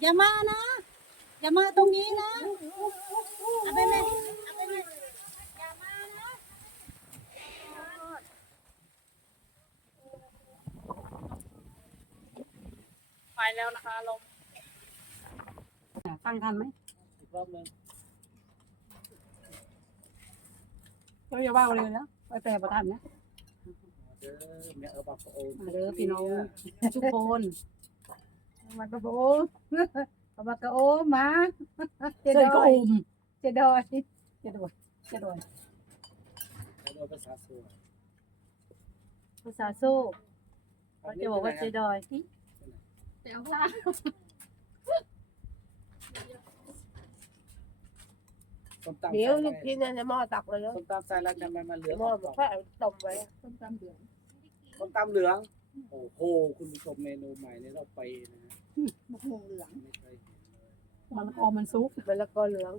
อย่ามานะ อย่ามาตรงนี้นะเอาไปเลยเอาไปเลยอย่ามานะ ไปแล้วนะคะลมฟังทันไหมอีกรอบหนึงก็อย่าว่าเลยนะไปแปลประทันนะเด้อแม่เอาบักโอน มาเด้อพี่น้องทุกคน มากระโอมมากระโอมมาเจดอยเจดอยเจดอยเจดอยเอาโดยภาษาสวยภาษาโซ่เขาจะบอกว่าเจดอยที่แต่ว่าส้มตำเดี๋ยวใส่ลูกกินในหม้อตักเลยแล้วส้มตำใส่แล้วจะมันมาเหลืองหม้อมันก็เอาต้มไว้ต้มตำเหลืองส้มตำเหลือง โอ้โห คุณผู้ชมเมนูใหม่ในรอบปีนะฮะมะฮงเหลืองไม่เคยเห็นเลยมันคอมันซุกมะละกอเหลือง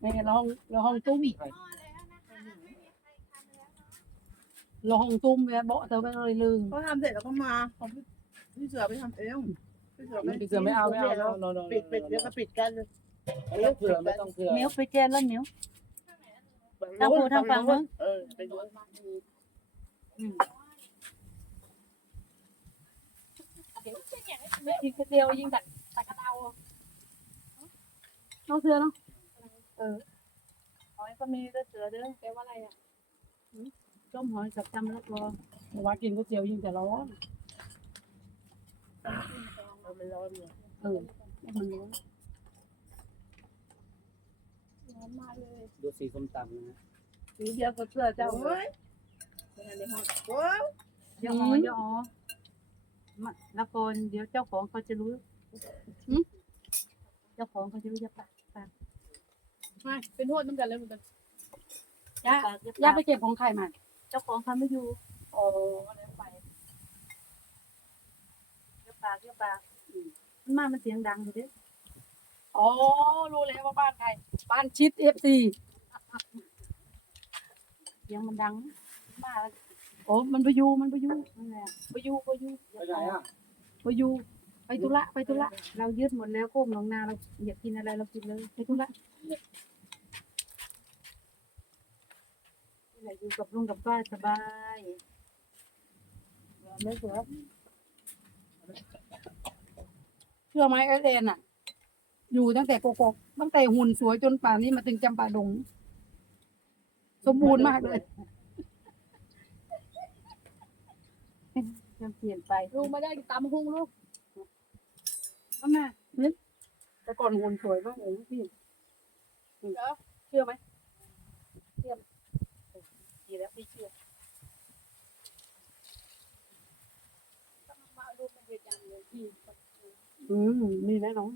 ในเราห้องเราห้องตุ้มเราห้องตุ้มเนี่ยเบาะเธอไปเลยลืมเขาทำเสร็จแล้วก็มาของพี่พี่เสือไปทำเองพี่เสือไม่พี่เสือไม่เอาไม่เอา no no no ปิดปิดเดี๋ยวก็ปิดกันเลยไม่ต้องเผื่อไม่ต้องเผื่อเมียวไปแจนแล้วเมียวทางทางผู้ทางฝั่งนู้นเออไปดูไม่ยิงเดียวยิงแต่แต่กระเดาน้องเสือเนาะเออหอยก็มีด้ วยเสือเด้อแปลว่าอะไรอะต้มหอยกับจำแล้วรอว่ากินก๋วยเตี๋ยวยิงแต่ร้อนเอามัน มันร้อนร้อนมากเลยดูสีส้มตำนะฮะสีเดียวกับเสื้อเจ้าโอ้ยเป็นอะไรฮะโอ้ยย่ออย่อมาแล้วคนเดี๋ยวเจ้าของเขาจะรู้หึเจ้าของเขาจะรู้จะปากปากไม่เป็นโทษเหมือนกันเลยเหมือนกันย่าย่าไปเก็บของใครมาเจ้าของเขาไม่อยู่โอ้แล้วไปเดี๋ยวปากเดี๋ยวปากอืมมันมามันเสียงดังอยู่เด้อ๋อรู้แล้วว่าบ้านใครบ้านชิดเอฟซีเสียงมันดัง มาก โอ้มันไปอยูมันไปอยูนั่นแหละไปอยูไปอยูไปไหนอะไปอยูไปธุระไปธุระเรายึดหมดแล้วโค้งหนองนาเราอยากกินอะไรเรากินเลยไปธุระนี่แหละอยู่กับลุงกับป้าสบายไม่เสือเชื่อไหมไอเรนอะ อยู่ตั้งแต่โกโกตั้งแต่หุ่นสวยจนป่านนี้มาถึงจำปาดง สมบูรณ์มากเลย ยังเปลี่ยนไปลุงมาได้ตามมะฮงลูกเอามาเนี่ยแต่ก่อนหุ่นสวยมากเลยนะพี่เชื่อไหมเชื่อดีแล้วพี่เชื่อมาดูเป็นเหตุการณ์เลยพี่อืมมีแน่นอน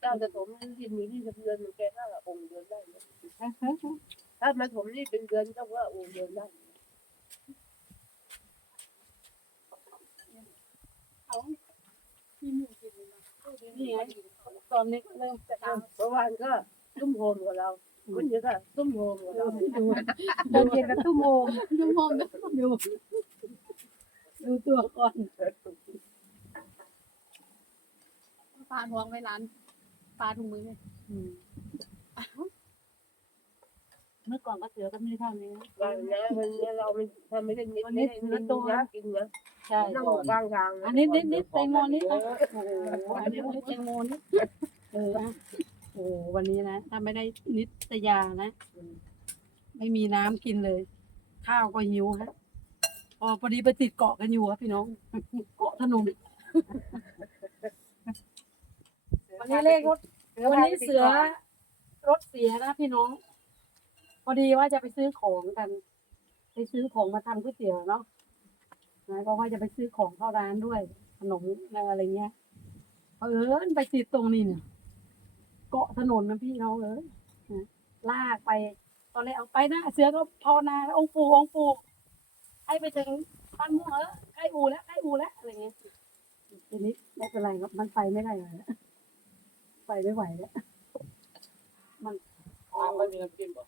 เจ้าจะถมดินอยู่ที่สะเทือนแกก็องค์เดือนได้เลยถ้ามาถมนี่เป็นเดือนก็ว่าองค์เดือนได้ เขาพี่หมูกินเลยนะ นี่ไงตอนนี้ก็เริ่มจะทเมื่อวานก็ตุ้มโฮมกับเราคนเดียวก็ตุ้มโฮมกับเราดูตอนเย็นกับตุ้มโมงลุงหอมนะดูดูตัวก่อนปลาทองไว้ร้านปลาถุงมือเนี่ยเมื่อก่อนก็เสือก็ไม่ได้เท่านี้นะวันนี้วันนี้เราไม่ทำไม่ได้นิดไม่ได้นิดนะกินนะ ใช่นั่งอยู่ข้างทางอันนี้นิดนิดแตงโมนิดนะโอ้โหอันนี้นิดแตงโมนิดเอออะโอ้โหวันนี้นะถ้าไม่ได้นิตยานะ ไม่มีน้ำกินเลย ข้าวก็หิวฮะพอพอดีไปติดเกาะกันอยู่ครับพี่น้อง เกาะถนนวันนี้เลขรถวันนี้เสือรถเสียนะพี่น้อง พอดีว่าจะไปซื้อของกัน ไปซื้อของมาทำก๋วยเตี๋ยวเนาะ นะก็ว่าจะไปซื้อของเข้าร้านด้วย ขนมอะไรเงี้ยเออไปติดตรงนี้เนี่ยเกาะถนนนะพี่น้องเออนะลากไป ตอนแรกเอาไปนะเสือก็ภาวนาองค์ปู่องค์ปู่ให้ไปถึงบ้านม่วงแล้วใกล้อูแล้วใกล้อูแล้วอะไรเงี้ยทีนี้ไม่เป็นไรครับมันไปไม่ได้เลยไปไม่ไหวแล้วทางไม่มีน้ำกินบ่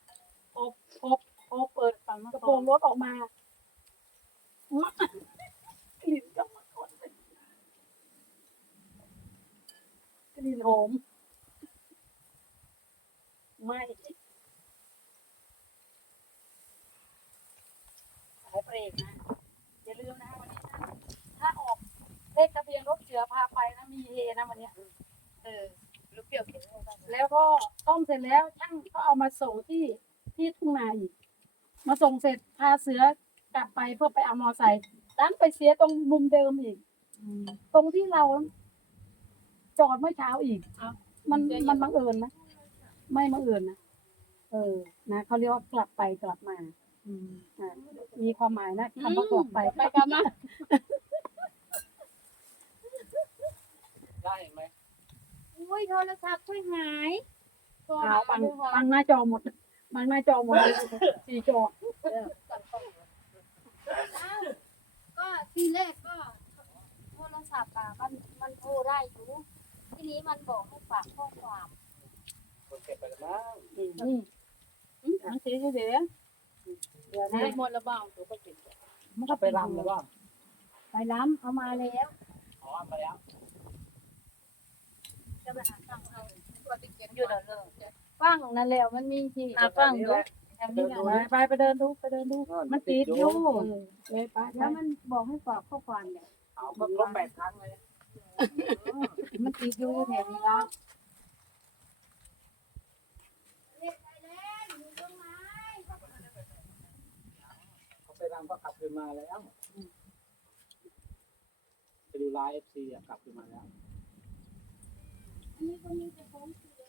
พอพอพอเปิดฝั่งกระโปรงรถออกมาอุ๊ย กลิ่นก็มาคนเลยกลิ่นหอมไม่สายเบรกนะ อย่าลืมนะวันนี้ถ้าถ้าออกเลขทะเบียนรถเสือพาไปนะมีเฮนะวันเนี้ยเออลูกเปรี้ยวเขียนแล้วก็ต้มเสร็จแล้วช่างก็เอามาส่งที่ที่ทุ่งนาอีกมาส่งเสร็จพาเสือ กลับไปเพื่อไปเอามอไซค์ดันไปเสียตรงมุมเดิมอีก ตรงที่เราจอดเมื่อเช้าอีกมันมันบังเอิญไหมไม่บังเอิญนะ เออ นะเขาเรียกว่ากลับไปกลับมาอ่ามีความหมายนะคำว่ากลับไปไปกลับมาได้ไหมอุ้ยโทรศัพท์ช่วยหายโทรเอาหาบังดูก่อนบังหน้าจอหมดบังหน้าจอหมดเลยสี่จออ้าว ก็ทีแรกก็โทรศัพท์อะมันมันโทรได้อยู่ทีนี้มันบอกให้ฝากข้อความคนเก็บไปแล้วมั้งอืมอืมมันเสียเสียเดี๋ยวนะได้หมดแล้วบ้างตัวก็ติดมันก็ไปไปรำหรือเปล่าไปล้ำเอามาแล้วอ๋อเอาไปแล้วจะไปหาตังค์เอาตัวติดเขียนอยู่นั่นเลยฟังนั่นแหละมันมีที่ฟังดู ไปไปไปเดินดูไปเดินดูมันติดอยู่เลยไปแล้วมันบอกให้ฝากข้อความเนี่ยเอาก็ลบแปดครั้งเลยมันติดอยู่แถวนี้แล้วเขาไปรำก็กลับคืนมาแล้วไปดูไลฟ์เอฟซีอะกลับคืนมาแล้วอันนี้ก็มีแต่ของเสือ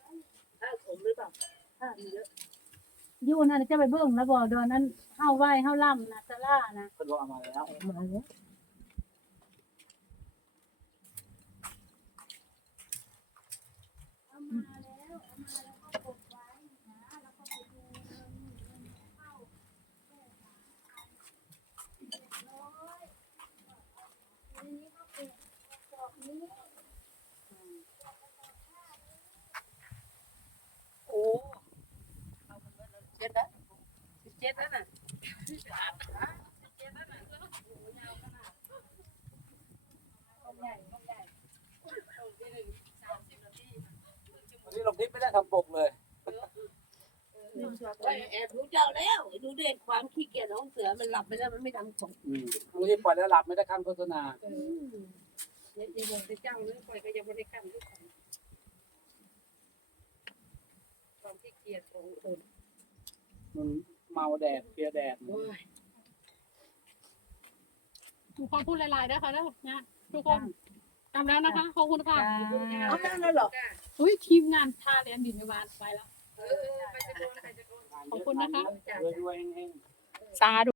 ถ้าผมหรือเปล่าอ ยู่นั่นจะไปเบิ่งแล้วบอกเดือนนั้นเข้าไหวเข้าล่ำนะสล่านะเพิ่นบอกเอามาแล้วมาแล้ว เอามาแล้วเอามาแล้วก็กดไว้นะแล้วก็ไปดูเงินเงินเข้าแม่สามพันเจ็ดร้อยทีนี้ก็เก็บกระสอบนี้ โอ้เอาคนละเจ็ดนะ เจ็ดนั่นน่ะวันนี้ลงคลิปไม่ได้ทำปกเลยแอบรู้เจ้าแล้วดูเด็กความขี้เกียจของเสือมันหลับไปแล้วมันไม่ดังผมอืมบางทีปล่อยแล้วหลับไม่ได้คำโฆษณาเดี๋ยวจะบอกจะเจ้าเรื่องปล่อยก็ยังไม่ได้ขั้นด้วยกันความขี้เกียจของคนมัน เมาแดดเพลียแดดขอพูดหลายๆนะคะนะนะทุกคนจำแล้วนะคะขอบคุณค่ะเอานั่นแล้วเหรออุ้ยทีมงานทาเรียนดินในบ้านไปแล้วเออไปจะโดนไปจะโดนขอบคุณนะคะรวยๆเฮงๆสาธุ